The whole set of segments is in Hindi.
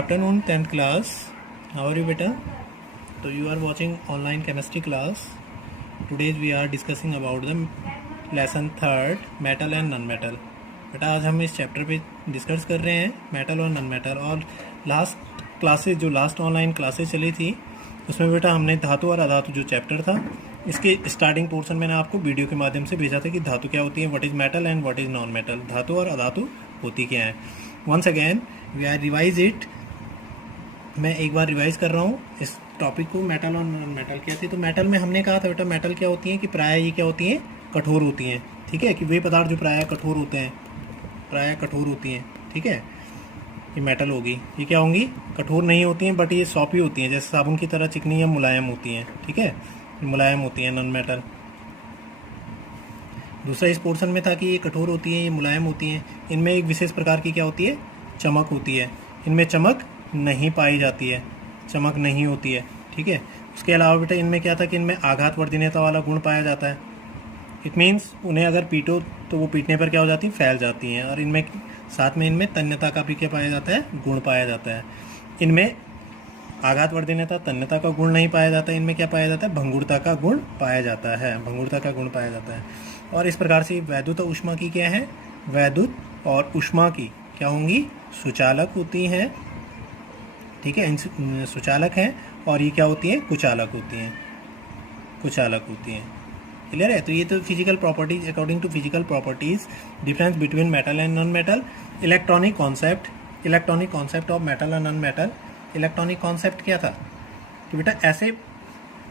afternoon, 10th class. How are you, beta? So you are watching online chemistry class. Today we are discussing about the lesson third, metal and non metal. बेटा आज हम इस चैप्टर पे डिस्कस कर रहे हैं मेटल और नॉन मेटल। और लास्ट ऑनलाइन क्लासेस चली थी उसमें बेटा हमने धातु और अधातु जो चैप्टर था इसके स्टार्टिंग पोर्शन मैंने आपको वीडियो के माध्यम से भेजा था कि धातु क्या होती है, what is metal and what is non metal, धातु और अधातु होती क्या है। Once again we are revise it. मैं एक बार रिवाइज कर रहा हूँ इस टॉपिक को, मेटल और नॉन मेटल क्या थी। तो मेटल में हमने कहा था बेटा मेटल क्या होती है कि प्राय ये क्या होती हैं, कठोर होती हैं। ठीक है, कि वे पदार्थ जो प्राय कठोर होते हैं, प्राय कठोर होती हैं। ठीक है, ये मेटल होगी। ये क्या होंगी, कठोर नहीं होती हैं बट ये सॉफ्टी होती हैं, जैसे साबुन की तरह चिकनी या मुलायम होती हैं। ठीक है, मुलायम होती हैं नॉन मेटल। दूसरा इस पोर्शन में था कि ये कठोर होती हैं, ये मुलायम होती हैं। इनमें एक विशेष प्रकार की क्या होती है, चमक होती है। इनमें चमक नहीं पाई जाती है, चमक नहीं होती है। ठीक है, उसके अलावा बेटा इनमें क्या था कि इनमें आघात वर्धनीयता वाला गुण पाया जाता है। इट मीन्स उन्हें अगर पीटो तो वो पीटने पर क्या हो जाती है, फैल जाती हैं। और इनमें साथ में इनमें तन्यता का भी क्या पाया जाता है, गुण पाया जाता है। इनमें आघात वर्धनीयता तन्यता का गुण नहीं पाया जाता है। इनमें क्या पाया जाता है, भंगुरता का गुण पाया जाता है, भंगुरता का गुण पाया जाता है। और इस प्रकार से वैद्युत और ऊष्मा की क्या है, वैद्युत और ऊष्मा की क्या होंगी, सुचालक होती हैं। ठीक है, सुचालक हैं। और ये क्या होती हैं, कुचालक होती हैं, कुचालक होती हैं। क्लियर है। तो ये तो physical properties, according to physical properties difference between metal and non metal. Electronic concept of metal और नॉन मेटल। इलेक्ट्रॉनिक कॉन्सेप्ट क्या था कि बेटा ऐसे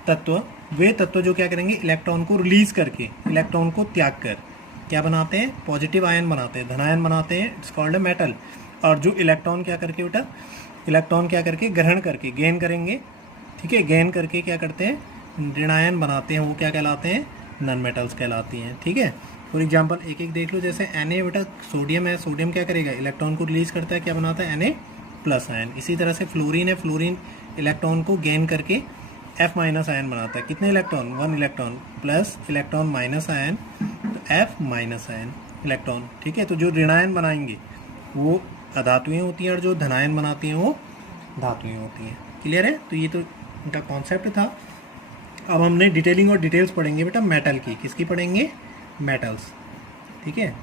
तत्व, वे तत्व जो क्या करेंगे, इलेक्ट्रॉन को रिलीज करके, इलेक्ट्रॉन को त्याग कर क्या बनाते हैं, पॉजिटिव आयन बनाते हैं, धनायन बनाते हैं। It's called a metal. और जो इलेक्ट्रॉन क्या करके बेटा, इलेक्ट्रॉन क्या करके, ग्रहण करके, गेन करेंगे। ठीक है, गेन करके क्या करते हैं, ऋणायन बनाते हैं, वो क्या कहलाते हैं, नॉन मेटल्स कहलाती हैं। ठीक है, फॉर एग्जांपल एक एक देख लो। जैसे Na बेटा सोडियम है, सोडियम क्या करेगा, इलेक्ट्रॉन को रिलीज करता है, क्या बनाता है, Na प्लस आयन। इसी तरह से फ्लोरीन है, फ्लोरीन इलेक्ट्रॉन को गेन करके F माइनस आयन बनाता है। कितने electron, 1 electron plus electron minus ion, तो F माइनस आयन इलेक्ट्रॉन। ठीक है, तो जो ऋणायन बनाएंगे वो अधातुएं होती हैं और जो धनायन बनाती हैं वो धातुएं होती हैं। क्लियर है। तो ये तो उनका कॉन्सेप्ट था। अब हमने डिटेलिंग और डिटेल्स पढ़ेंगे बेटा मेटल की। किसकी पढ़ेंगे, मेटल्स। ठीक है,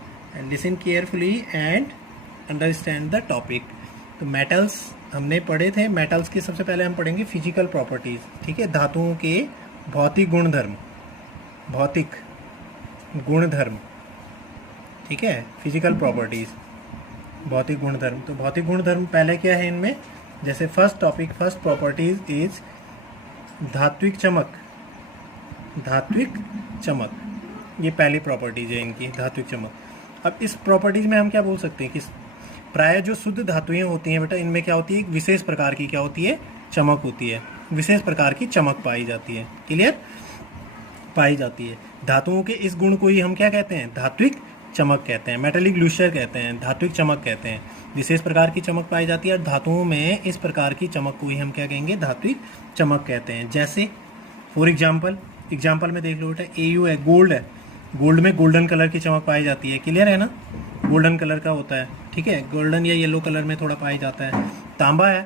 listen carefully and understand the topic. तो मेटल्स हमने पढ़े थे। मेटल्स के सबसे पहले हम पढ़ेंगे फिजिकल प्रॉपर्टीज। ठीक है, धातुओं के भौतिक गुणधर्म, भौतिक गुणधर्म। ठीक है, फिजिकल प्रॉपर्टीज, भौतिक गुणधर्म। तो भौतिक गुणधर्म पहले क्या है इनमें, जैसे first topic, first properties is धात्विक चमक। धात्विक चमक ये पहली प्रॉपर्टीज है इनकी, धात्विक चमक। अब इस प्रॉपर्टीज में हम क्या बोल सकते हैं कि प्राय जो शुद्ध धातुएं होती हैं बेटा, इनमें क्या होती है, एक विशेष प्रकार की क्या होती है, चमक होती है, विशेष प्रकार की चमक पाई जाती है। क्लियर, पाई जाती है। धातुओं के इस गुण को ही हम क्या कहते हैं, धात्विक चमक कहते हैं, मेटेलिक लूस्टर कहते हैं, धात्विक चमक कहते हैं। विशेष प्रकार की चमक पाई जाती है और धातुओं में इस प्रकार की चमक को ही हम क्या कहेंगे, धात्विक चमक कहते हैं। जैसे फॉर एग्जाम्पल में देख लो बेटा, Au है, गोल्ड है, गोल्ड में गोल्डन कलर की चमक पाई जाती है। क्लियर है ना, गोल्डन कलर का होता है। ठीक है, गोल्डन या येलो कलर में थोड़ा पाई जाता है। तांबा है,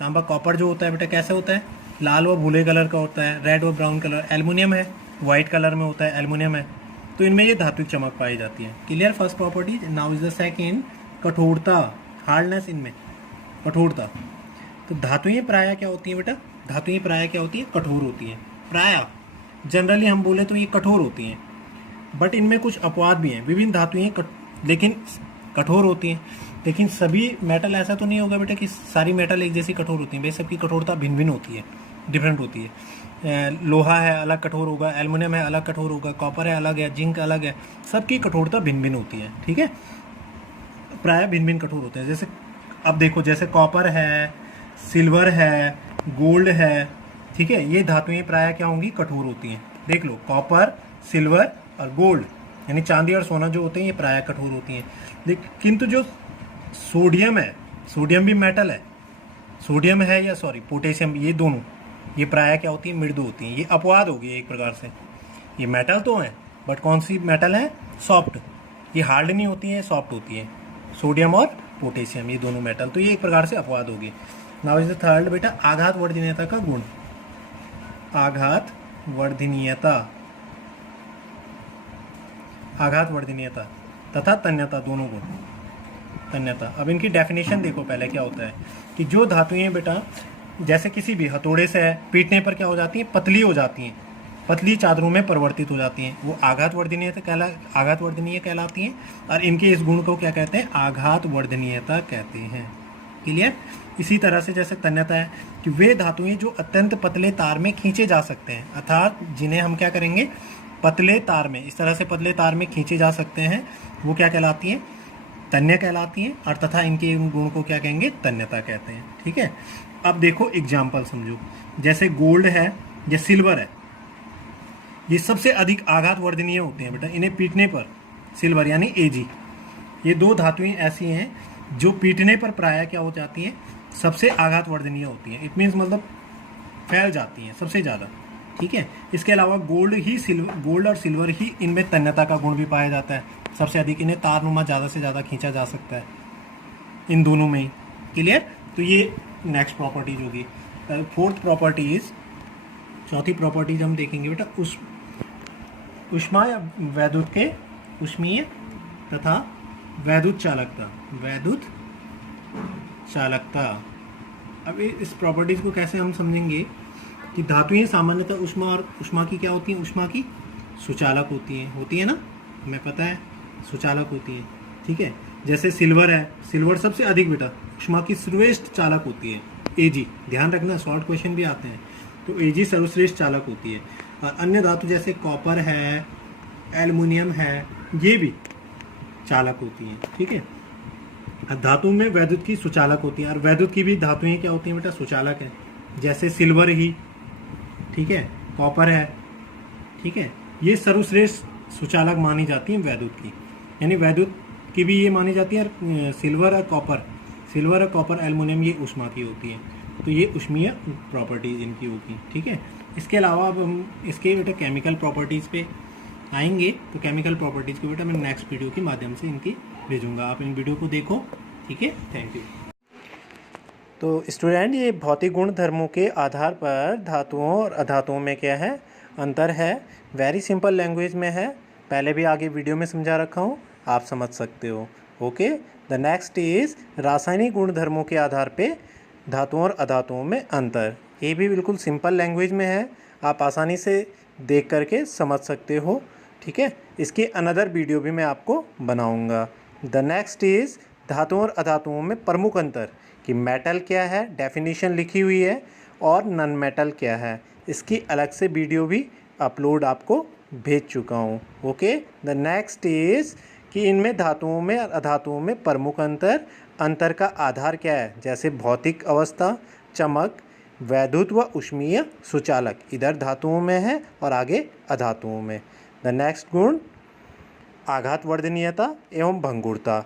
तांबा कॉपर जो होता है बेटा कैसे होता है, लाल व भूरे कलर का होता है, रेड व ब्राउन कलर। एल्युमिनियम है, व्हाइट कलर में होता है, एल्युमिनियम है। तो इनमें ये धात्विक चमक पाई जाती है। Clear, first property. Now is the second, कठोरता, हार्डनेस। इनमें कठोरता। तो धातुएं प्राय क्या होती हैं बेटा, धातुएं प्राय क्या होती हैं, कठोर होती हैं। प्राय जनरली हम बोले तो ये कठोर होती हैं, बट इनमें कुछ अपवाद भी हैं। विभिन्न धातुएं लेकिन कठोर होती हैं। लेकिन सभी मेटल ऐसा तो नहीं होगा बेटा कि सारी मेटल एक जैसी कठोर होती हैं। वे सबकी कठोरता भिन्न भिन्न होती है, डिफरेंट होती है। लोहा है अलग कठोर होगा, एल्युमिनियम है अलग कठोर होगा, कॉपर है अलग है, जिंक अलग है। सबकी कठोरता भिन्न भिन्न होती है। ठीक है, प्राय भिन्न भिन्न कठोर होते हैं। जैसे अब देखो, जैसे कॉपर है, सिल्वर है, गोल्ड है। ठीक है, ये धातुएं प्राय क्या होंगी, कठोर होती हैं। देख लो, कॉपर, सिल्वर और गोल्ड यानी चांदी और सोना जो होते हैं ये प्राय कठोर होती हैं। किंतु जो सोडियम है, सोडियम भी मेटल है, सोडियम है या सॉरी पोटेशियम, ये दोनों ये प्राय क्या होती है, मृदु होती हैं। ये अपवाद हो गई एक प्रकार से। ये मेटल तो है बट कौन सी मेटल है, सॉफ्ट। ये हार्ड नहीं होती है, सॉफ्ट होती है। सोडियम और पोटेशियम ये दोनों मेटल, तो ये एक प्रकार से अपवाद होगी। नाउ इज द थर्ड बेटा आघात वर्धनीयता का गुण, आघात वर्धनीयता, आघात वर्धनीयता तथा तन्यता, दोनों गुण। तन्यता, अब इनकी डेफिनेशन देखो पहले क्या होता है कि जो धातुएं बेटा जैसे किसी भी हथौड़े से पीटने पर क्या हो जाती हैं, पतली हो जाती हैं, पतली चादरों में परिवर्तित हो जाती हैं, वो आघात वर्धनीय कहलाती हैं। और इनके इस गुण को क्या कहते हैं, आघात वर्धनीयता कहते हैं। क्लियर। इसी तरह से जैसे तन्यता है कि वे धातुएं जो अत्यंत पतले तार में खींचे जा सकते हैं, अर्थात जिन्हें हम क्या करेंगे, पतले तार में, इस तरह से पतले तार में खींचे जा सकते हैं, वो क्या कहलाती हैं, तन्य कहलाती हैं। और तथा इनके गुण को क्या कहेंगे, तन्यता कहते हैं। ठीक है। अब देखो एग्जाम्पल समझो, जैसे गोल्ड है या सिल्वर है, ये सबसे अधिक आघात वर्धनीय होते हैं बेटा, इन्हें पीटने पर, सिल्वर यानी Ag, ये दो धातुएं ऐसी हैं जो पीटने पर प्रायः क्या हो जाती हैं, सबसे आघात वर्धनीय होती हैं। इट मीन्स मतलब फैल जाती हैं सबसे ज़्यादा। ठीक है। इसके अलावा गोल्ड और सिल्वर ही इनमें तन्यता का गुण भी पाया जाता है, सबसे अधिक इन्हें तारनुमा ज़्यादा से ज़्यादा खींचा जा सकता है इन दोनों में ही। क्लियर। तो ये नेक्स्ट प्रॉपर्टीज होगी। फोर्थ प्रॉपर्टीज, चौथी प्रॉपर्टीज हम देखेंगे बेटा ऊष्मा या वैद्युत के ऊष्मीय तथा वैद्युत चालकता, वैद्युत चालकता। अब इस प्रॉपर्टीज को कैसे हम समझेंगे कि धातुएं सामान्यतः ऊष्मा और ऊष्मा की क्या होती हैं, ऊष्मा की सुचालक होती है ना, हमें पता है सुचालक होती है। ठीक है। जैसे सिल्वर है, सिल्वर सबसे अधिक बेटा ऊष्मा की सर्वश्रेष्ठ चालक होती है, Ag, ध्यान रखना शॉर्ट क्वेश्चन भी आते हैं, तो Ag सर्वश्रेष्ठ चालक होती है। और अन्य धातु जैसे कॉपर है, एल्युमिनियम है, ये भी चालक होती हैं। ठीक है। धातु में वैद्युत की सुचालक होती है, और वैद्युत की भी धातुएं क्या होती हैं बेटा, सुचालक है, जैसे सिल्वर ही, ठीक है, कॉपर है। ठीक है। ये सर्वश्रेष्ठ सुचालक मानी जाती हैं वैद्युत की, यानी वैद्युत की भी ये मानी जाती है। सिल्वर और कॉपर, एल्युमिनियम ये ऊष्मा की होती है, तो ये ऊष्मीय प्रॉपर्टीज इनकी होगी। ठीक है। इसके अलावा अब हम इसके बेटा केमिकल प्रॉपर्टीज़ पे आएंगे, तो केमिकल प्रॉपर्टीज़ को बेटा मैं नेक्स्ट वीडियो के माध्यम से इनकी भेजूंगा, आप इन वीडियो को देखो। ठीक है। Thank you. तो स्टूडेंट, ये भौतिक गुण धर्मों के आधार पर धातुओं और अधातुओं में क्या है, अंतर है। वेरी सिंपल लैंग्वेज में है, पहले भी आगे वीडियो में समझा रखा हूँ, आप समझ सकते हो। ओके। द नेक्स्ट इज रासायनिक गुण धर्मों के आधार पे धातुओं और अधातुओं में अंतर। ये भी बिल्कुल सिंपल लैंग्वेज में है, आप आसानी से देख करके समझ सकते हो। ठीक है। इसकी अनदर वीडियो भी मैं आपको बनाऊंगा। द नेक्स्ट इज धातुओं और अधातुओं में प्रमुख अंतर, कि मेटल क्या है, डेफिनेशन लिखी हुई है, और नॉन मेटल क्या है, इसकी अलग से वीडियो भी अपलोड आपको भेज चुका हूँ। ओके। द नेक्स्ट इज कि इनमें धातुओं में और अधातुओं में प्रमुख अंतर का आधार क्या है, जैसे भौतिक अवस्था, चमक, वैद्युत व ऊष्मीय सुचालक, इधर धातुओं में है और आगे अधातुओं में। द नेक्स्ट गुण आघात वर्धनीयता एवं भंगुरता।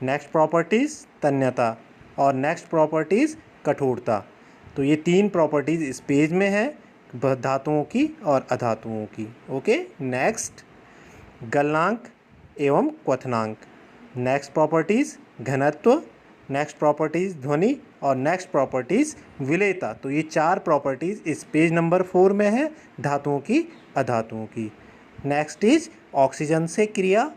नेक्स्ट प्रॉपर्टीज़ तन्यता, और नेक्स्ट प्रॉपर्टीज़ कठोरता। तो ये तीन प्रॉपर्टीज़ इस पेज में है, धातुओं की और अधातुओं की। ओके। नेक्स्ट गलनांक एवं क्वथनांक। नेक्स्ट प्रॉपर्टीज़ घनत्व, नेक्स्ट प्रॉपर्टीज़ ध्वनि, और नेक्स्ट प्रॉपर्टीज़ विलेयता। तो ये चार प्रॉपर्टीज़ इस पेज नंबर 4 में है, धातुओं की अधातुओं की। नेक्स्ट इज ऑक्सीजन से क्रिया,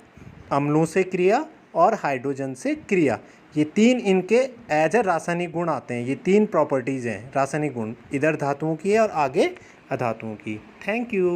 अम्लों से क्रिया और हाइड्रोजन से क्रिया। ये तीन इनके एज ए रासायनिक गुण आते हैं, ये तीन प्रॉपर्टीज़ हैं रासायनिक गुण, इधर धातुओं की है और आगे अधातुओं की। Thank you.